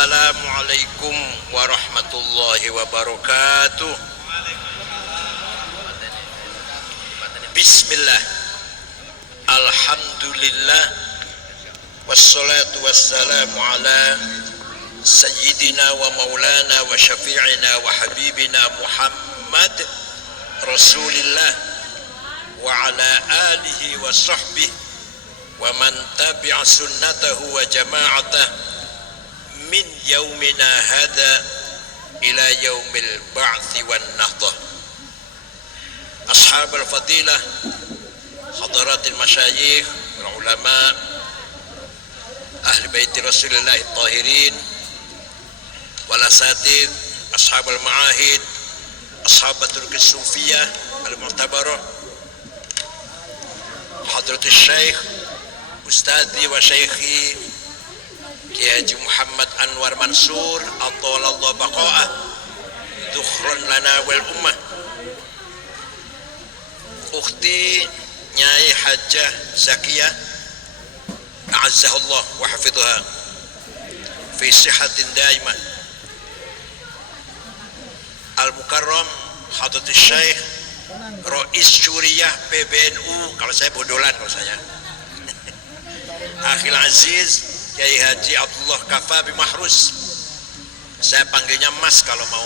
Assalamualaikum warahmatullahi wabarakatuh. Bismillah. Alhamdulillah. Wassalatu wassalamu ala sayyidina wa maulana wa syafi'ina wa habibina Muhammad Rasulillah wa ala alihi wa sahbihi wa man tabi'a sunnatahu wa jama'atah min yaumina hadha ila yaumil ba'thi wan nahdah. Ashabul fadilah, hadaratil masyayikh, ulama, ahli baiti Rasulullah tahirin, wal asatid, ashabul ma'ahid, ashabatul sufiyah al-mu'tabarah, hadratus syekh ustadzi wa syekhi Kiai Haji Muhammad Anwar Mansur athalallahu baqa'ah dhukhran lana wal ummah, ukhti Nyai Hajjah Zakiyah a'azzahullah wa hafidhaha fi sihatin daimah, al-mukarram hadratus syekh Rais Syuriyah PBNU, kalau saya bodolan kalau saya akhil aziz Kiai Haji Abdullah Kafabi Mahrus, saya panggilnya Mas kalau mau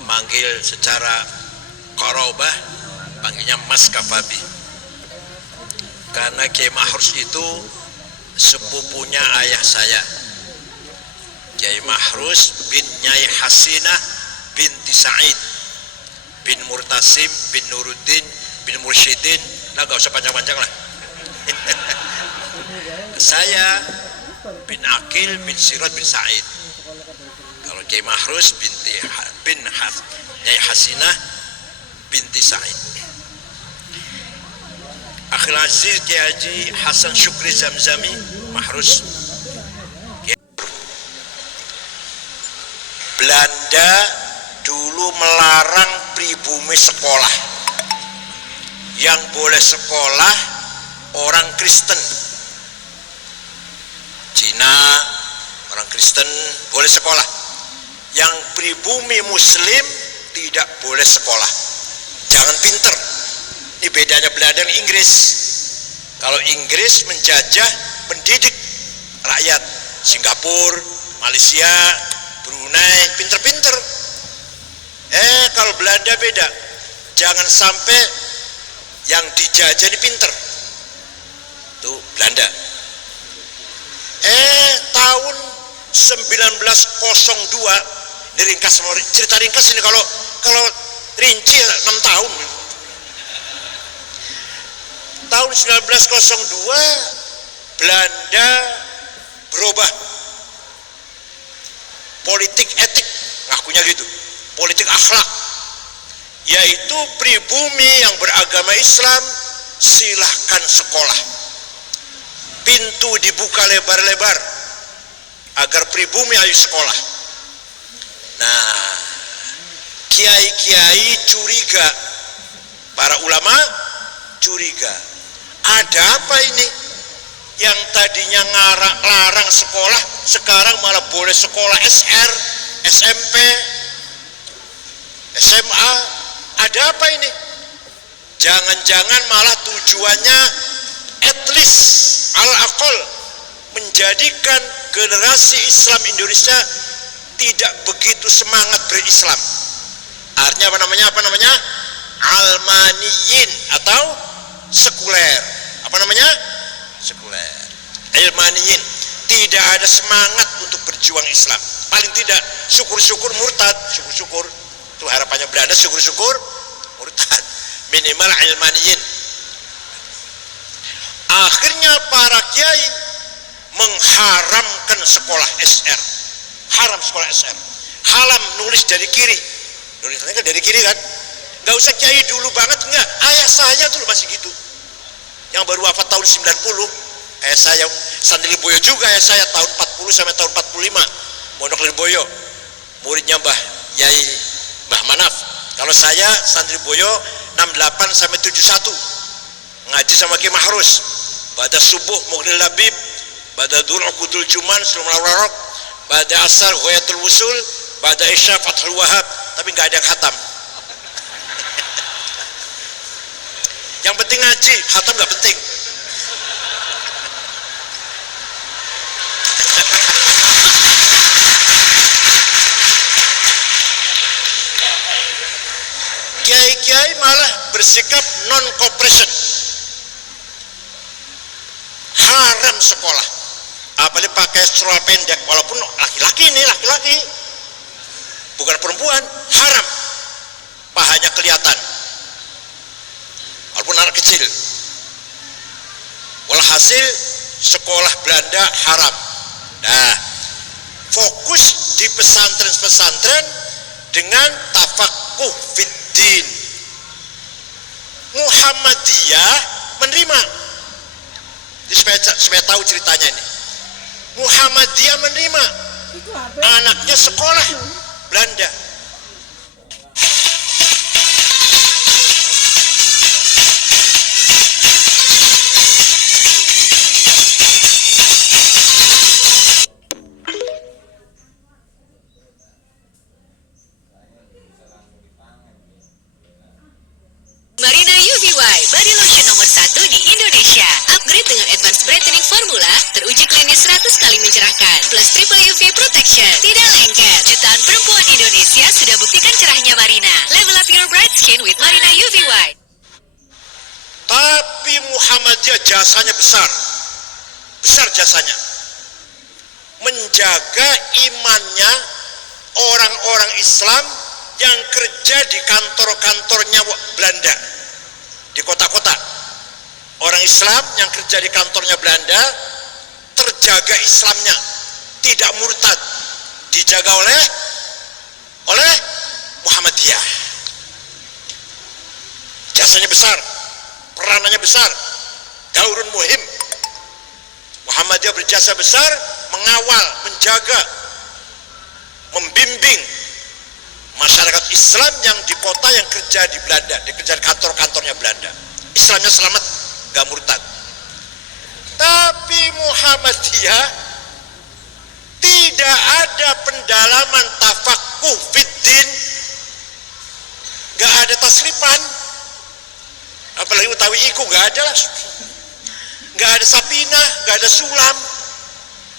memanggil secara qarabah, panggilnya Mas Kafabi, karena Kiai Mahrus itu sepupunya ayah saya, Kiai Mahrus bin Nyai Hasinah binti Sa'id bin Murtasim bin Nuruddin bin Mursyidin. Nah gak usah panjang-panjang lah. Saya bin Akil bin Sirot bin Sa'id. Kalau Kiai Mahrus bin Nyai Hasinah binti Sa'id. Akhil Aziz Kiai Haji Hasan Syukri Zamzami Mahrus. Belanda dulu melarang pribumi sekolah. Yang boleh sekolah orang Kristen. Cina, orang Kristen boleh sekolah. Yang pribumi Muslim tidak boleh sekolah. Jangan pinter. Ini bedanya Belanda dan Inggris. Kalau Inggris menjajah, mendidik rakyat. Singapura, Malaysia, Brunei, pinter-pinter. Kalau Belanda beda. Jangan sampai yang dijajah ini pinter. Tuh Belanda. Tahun 1902, ini ringkas, cerita ringkas ini, kalau rinci 6 tahun. Tahun 1902 Belanda berubah politik etik, ngakunya gitu, politik akhlak, yaitu pribumi yang beragama Islam silahkan sekolah. Pintu dibuka lebar-lebar agar pribumi ayo sekolah. Nah, kiai-kiai curiga, para ulama curiga, ada apa ini? Yang tadinya larang sekolah sekarang malah boleh sekolah SR, SMP, SMA. Ada apa ini? Jangan-jangan malah tujuannya at least al-aqal menjadikan generasi Islam Indonesia tidak begitu semangat berislam. Artinya apa namanya? Almaniyin atau sekuler. Apa namanya? Sekuler. Almaniyin, tidak ada semangat untuk berjuang Islam. Paling tidak syukur-syukur murtad, syukur-syukur. Itu harapannya Belanda, syukur-syukur murtad. Minimal almaniyin. Akhirnya para kiai mengharamkan sekolah SR. Haram sekolah SR. Haram nulis dari kiri. Nulisnya kan dari kiri kan? Gak usah kiai dulu banget, enggak. Ayah saya dulu masih gitu. Yang baru wafat tahun 90. Ayah saya Santri Lirboyo juga, ayah saya tahun 40 sampai tahun 45. Mondok Lirboyo. Muridnya Yai Mbah Manaf. Kalau saya Santri Lirboyo 68 sampai 71. Ngaji sama Kiai Mahrus. Pada subuh Mughnil Labib, pada Dzul Uqudul Juman, Sulaiman Warok, Ba'da asar Ghayatul Wusul, ba'da isya Fathul Wahab, tapi nggak ada yang khatam. Yang penting ngaji, khatam nggak penting. Kiai-kiai malah bersikap non-cooperation. Haram sekolah, apalagi pakai seluar pendek, walaupun laki-laki ini laki-laki, bukan perempuan, haram. Pahanya kelihatan, walaupun anak kecil. Walhasil sekolah Belanda haram. Nah, fokus di pesantren-pesantren dengan tafakuh fiddin. Muhammadiyah menerima. Supaya tahu ceritanya ini. Muhammadiyah menerima anaknya sekolah Belanda. Marina UVY, body lotion nomor 1 di Indonesia. Upgrade dengan advanced brightening formula, teruji klinis 100 kali mencerahkan, plus triple UV protection, tidak lengket. Jutaan perempuan Indonesia sudah buktikan cerahnya Marina. Level up your bright skin with Marina UVY. Tapi Muhammadiyah jasanya besar. Besar jasanya. Menjaga imannya orang-orang Islam yang kerja di kantor-kantornya Belanda, di kota-kota. Orang Islam yang kerja di kantornya Belanda terjaga Islamnya, tidak murtad, dijaga oleh Muhammadiyah. Jasanya besar, peranannya besar, daurun muhim. Muhammadiyah berjasa besar mengawal, menjaga, membimbing masyarakat Islam yang di kota yang kerja di Belanda, kerja di kantor-kantornya Belanda. Islamnya selamat, gak murtad. Tapi Muhammadiyah tidak ada pendalaman tafakuh fiddin, gak ada tasrifan, apalagi utawi iku gak ada lah, gak ada sapinah, gak ada sulam,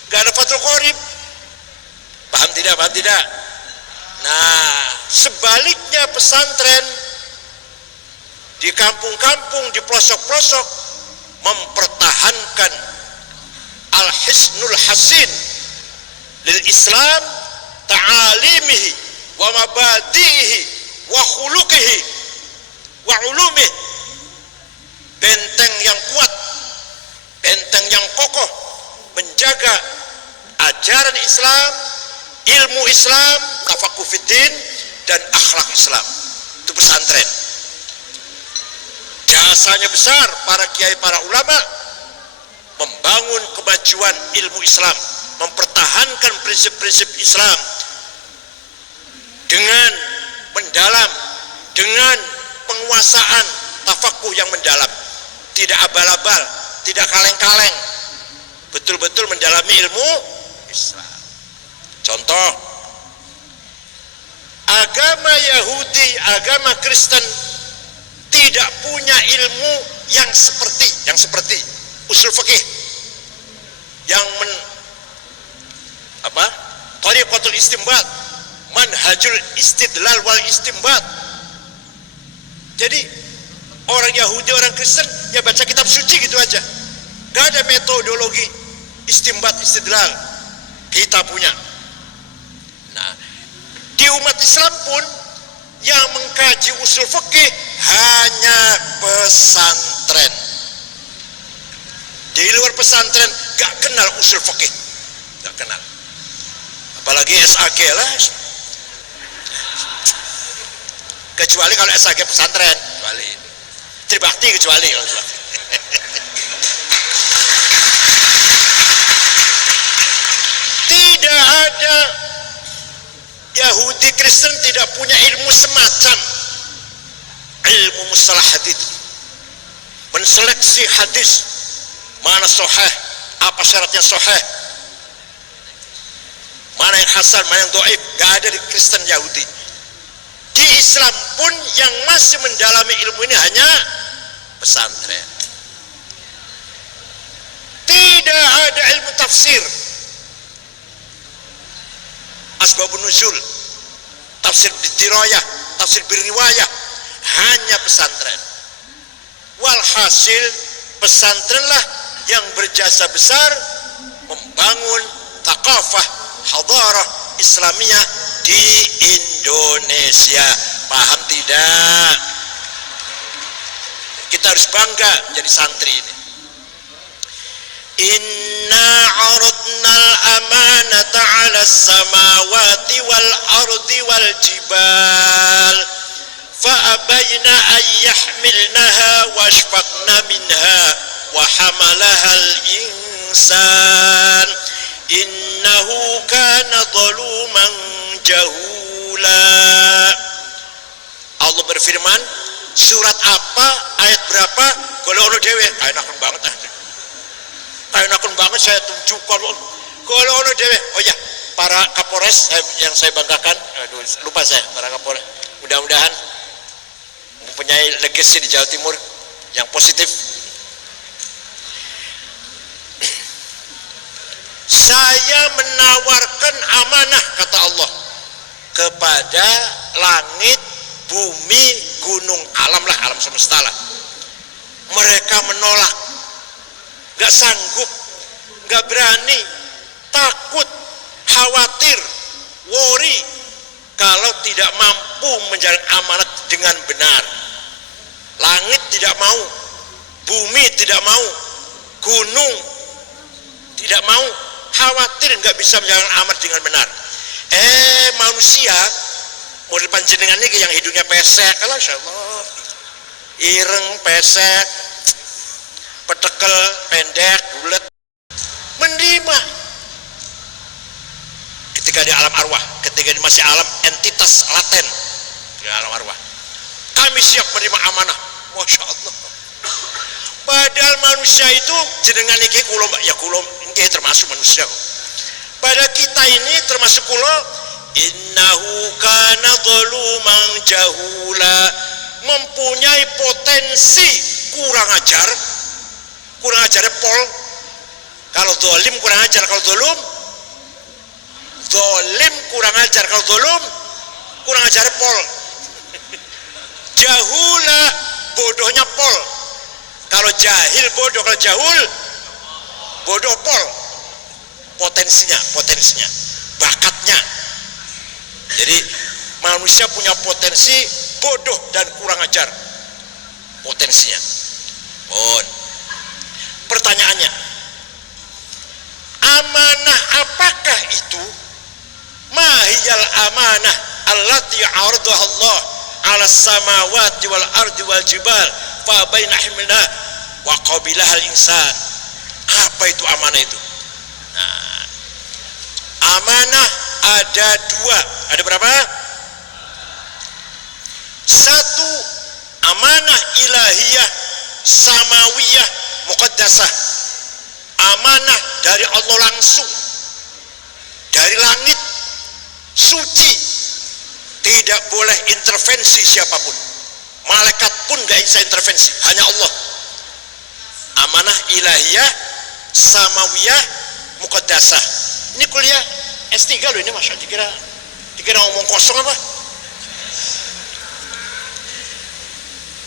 gak ada fatul qorib. Paham tidak? Paham tidak? Nah, sebaliknya pesantren di kampung-kampung, di pelosok-pelosok mempertahankan al-hisnul hasin lil Islam, ta'alimihi wa mabadihi wa khuluqihi wa ulumih. Benteng yang kuat, benteng yang kokoh menjaga ajaran Islam, ilmu Islam, tafakuh fiddin, dan akhlak Islam. Itu pesantren. Jasanya besar para kiai, para ulama membangun kemajuan ilmu Islam, mempertahankan prinsip-prinsip Islam dengan mendalam, dengan penguasaan tafakuh yang mendalam, tidak abal-abal, tidak kaleng-kaleng, betul-betul mendalami ilmu Islam. Contoh, agama Yahudi, agama Kristen tidak punya ilmu yang seperti usul fikih, yang thariqatul istinbat, manhajul istidlal wal istinbat. Jadi orang Yahudi, orang Kristen ya baca kitab suci gitu aja, gak ada metodologi istinbat istidlal. Kita punya. Nah, di umat Islam pun yang mengkaji usul fikih hanya pesantren. Di luar pesantren gak kenal usul fikih, gak kenal. Apalagi SAG lah. Kecuali kalau SAG pesantren, kecuali Tribakti, kecuali kalau tidak ada. Yahudi Kristen tidak punya ilmu semacam ilmu mustalah hadis, menseleksi hadis, mana sahih, apa syaratnya sahih, hasan, mana yang dhaif, nggak ada di Kristen Yahudi. Di Islam pun yang masih mendalami ilmu ini hanya pesantren. Tidak ada ilmu tafsir, asbabun nuzul, tafsir bidirayah, tafsir biriwayah, hanya pesantren. Walhasil pesantrenlah yang berjasa besar membangun thaqafah hadarah Islamiyah di Indonesia. Paham tidak? Kita harus bangga jadi santri ini. Inna aradnal amanata 'ala samawati wal ardi wal jibal fa abayna an yahmilnaha washfaqna minha wa hamalaha al insan innahu kana zaluman jahula. Allah berfirman, surat apa, ayat berapa? Kalau ono dewe enakan banget enakan banget saya tunjuk kalau ono dewe. Oh ya, para Kapolres yang saya banggakan, aduh lupa saya, para Kapolres mudah-mudahan mempunyai legacy di Jawa Timur yang positif. Saya menawarkan amanah, kata Allah, kepada langit, bumi, gunung, alam lah, alam semesta lah. Mereka menolak, gak sanggup, gak berani, takut, khawatir, worry kalau tidak mampu menjalani amanat dengan benar. Langit tidak mau, bumi tidak mau, gunung tidak mau, khawatir nggak bisa menjalankan amanat dengan benar. Manusia model panjenengan ini yang hidungnya pesek, kalau insyaallah ireng pesek, petekel pendek, bulat, menerima ketika di alam arwah, ketika di masih alam entitas laten di alam arwah, kami siap menerima amanah. Masya Allah. Padahal manusia itu jenengan iki kulo mbak, ya kulo ini termasuk manusia. Pada kita ini termasuk kulo, innahu kana zaluman jahula, mempunyai potensi kurang ajar pol. Kalau zalim kurang ajar, kalau zalim kurang ajar, kalau zulum kurang ajar pol. Jahula, bodohnya pol. Kalau jahil bodoh, kalau jahul bodoh pol. Potensinya, bakatnya. Jadi manusia punya potensi bodoh dan kurang ajar, potensinya. Pertanyaannya, amanah apakah itu? Mahiyal amanah allati 'aradaha Allah 'ala samawati wal ardi wal jibal fa baina himna wa qabilaha al insan. Apa itu amanah itu? Nah, amanah ada dua. Ada berapa? Satu, amanah ilahiyah samawiyah muqaddasah. Amanah dari Allah langsung, dari langit, suci, tidak boleh intervensi siapapun. Malaikat pun gak bisa intervensi, hanya Allah. Amanah ilahiyah samawiyah muqaddasah. Ini kuliah S3 loh ini, Masya Allah. Dikira ngomong kosong apa?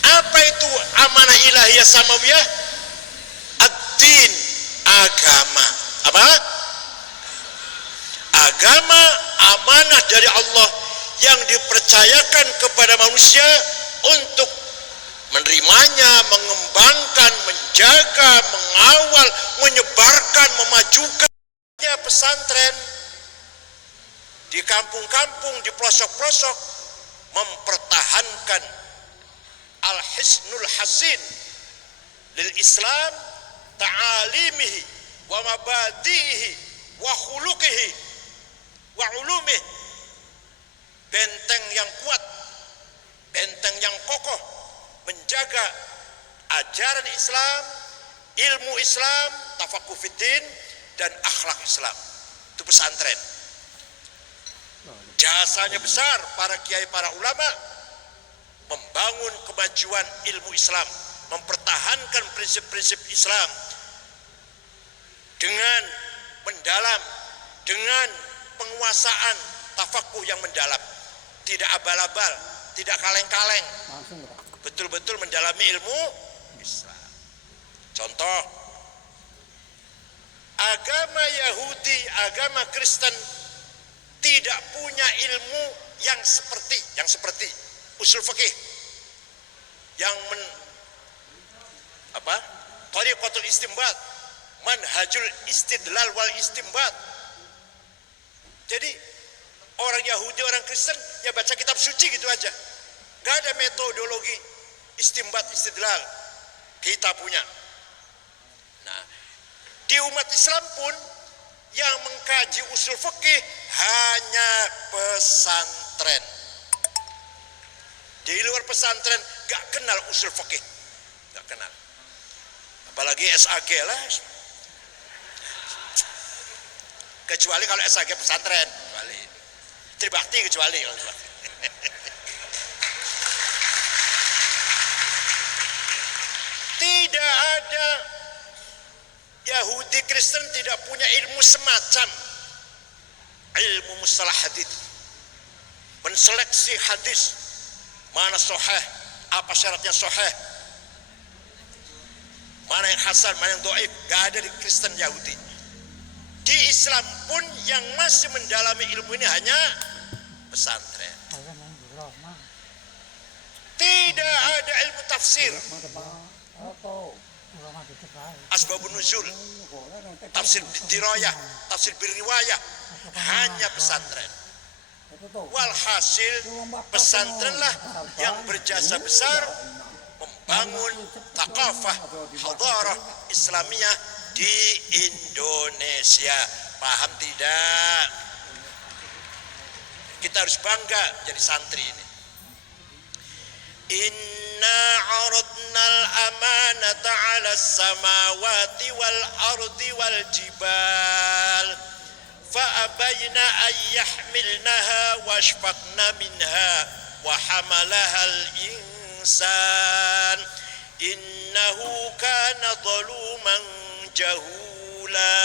Apa itu amanah ilahiyah samawiyah? Ad-din, agama. Apa? Agama, amanah dari Allah yang dipercayakan kepada manusia untuk menerimanya, mengembangkan, menjaga, mengawal, menyebarkan, memajukan. Pesantren di kampung-kampung, di pelosok-pelosok, mempertahankan al-hisnul hasin lil Islam, ta'alimihi wa mabadihi wa khuluqihi wa ulumih. Benteng yang kuat, benteng yang kokoh, menjaga ajaran Islam, ilmu Islam, tafaqquh fiddin, dan akhlak Islam. Itu pesantren. Jasanya besar para kiai, para ulama membangun kemajuan ilmu Islam, mempertahankan prinsip-prinsip Islam dengan mendalam, dengan penguasaan tafakuh yang mendalam, tidak abal-abal, tidak kaleng-kaleng, betul-betul mendalami ilmu Islam. Contoh, agama Yahudi, agama Kristen tidak punya ilmu yang seperti usul fikih, yang tariqatul istinbat, manhajul istidlal wal istinbat. Jadi orang Yahudi, orang Kristen ya baca kitab suci gitu aja, gak ada metodologi istinbat istidlal. Kita punya. Nah, di umat Islam pun yang mengkaji usul fikih hanya pesantren. Di luar pesantren gak kenal usul fikih, gak kenal. Apalagi SAG lah. Kecuali kalau SAG pesantren, kecuali Tribakti, kecuali kalau Tribakti. Tidak ada Yahudi Kristen tidak punya ilmu semacam ilmu mustalah hadis, menseleksi hadis, mana sahih, apa syaratnya sahih, mana yang hasan, mana yang dhaif. Gak ada di Kristen Yahudi. Di Islam pun yang masih mendalami ilmu ini hanya pesantren. Tidak ada ilmu tafsir, asbabun nuzul, tafsir dirayah, tafsir birriwayah, hanya pesantren. Walhasil pesantrenlah yang berjasa besar membangun thaqafah hadarah Islamiyah di Indonesia. Paham tidak? Kita harus bangga jadi santri ini. Inna aradnal amanata 'ala samawati wal ardi wal jibal fa abayna an yahmilnaha washfaqna minha wa hamalaha al insan innahu kana zaluman jahula.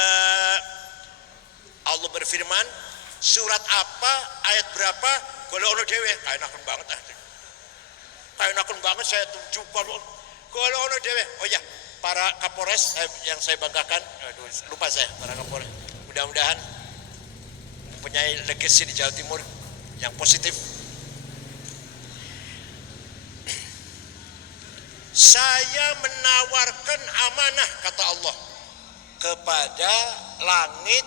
Allah berfirman, surat apa, ayat berapa, kalau ono dewe kaenaken banget kaenaken banget saya tunjuk kalau ono dewe. Oh ya, para Kapolres yang saya banggakan, aduh lupa saya, para Kapolres mudah-mudahan mempunyai legacy di Jawa Timur yang positif. Saya menawarkan amanah, kata Allah, kepada langit